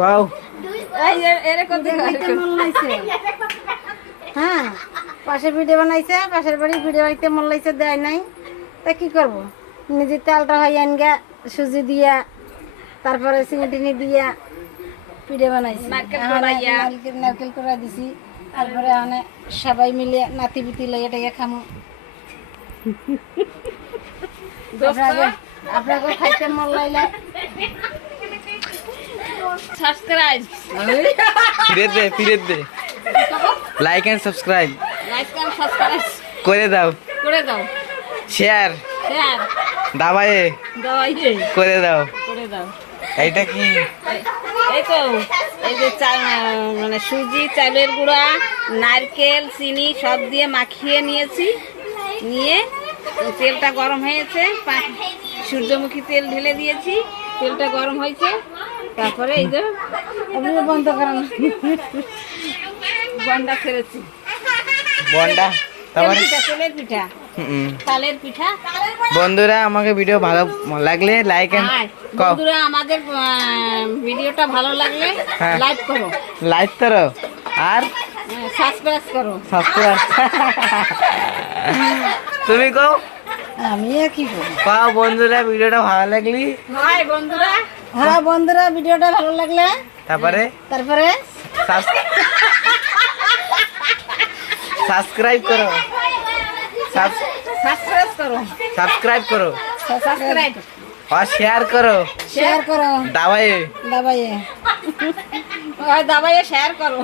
কও হ্যাঁ পাশে ভিডিও বানাইছে, পাশের বাড়ি ভিডিও বানাইতে মন লাইছে, দেয় নাই। তা কি করবো, নিজের চালটা হয় আনগা সুজি দিয়া, তারপরে চিনি দিয়া পিঠে বানাইছি, নারকেল করে দিছি। তারপরে মানে সবাই মিলে নাতি পুতি লইয়া টাইয়া খামো। আপনাকে খাইতে মন লাইলে সাবস্ক্রাইব ফিরে দে লাইক এন্ড সাবস্ক্রাইব করে দাও শেয়ার দাবায়ে করে দাও। এইটা কি? এই তো এই যে মানে সুজি, চালের গুঁড়া, নারকেল, চিনি সব দিয়ে মাখিয়ে নিয়েছি। নিয়ে তেলটা গরম হয়েছে, সূর্যমুখী তেল ঢেলে দিয়েছি, তেলটা গরম হয়েছে। তারপরে এই যে বন্ধ করেন বন্ডা ছেড়েছি, বন্ডা তারপরে তেলের পিঠা, তালের পিঠা। বন্ধুরা আমাকে ভিডিও ভালো লাগলে লাইক এন্ড বন্ধুরা আমাদের ভিডিওটা ভালো লাগলে লাইক করো, লাইক করো আর সাবস্ক্রাইব করো। সাবস্ক্রাইব তুমি কও। আমি কি করবো? কও বন্ধুরা ভিডিওটা ভালো লাগলি। হাই বন্ধুরা, হ্যাঁ বন্ধুরা ভিডিওটা ভালো লাগলে তারপরে সাবস্ক্রাইব করো, সাবস্ক্রাইব করো, সাবস্ক্রাইব করো সাবস্ক্রাইব আর শেয়ার করো দাবায়ে দাবাইয়ে দাবাইয়ে শেয়ার করো।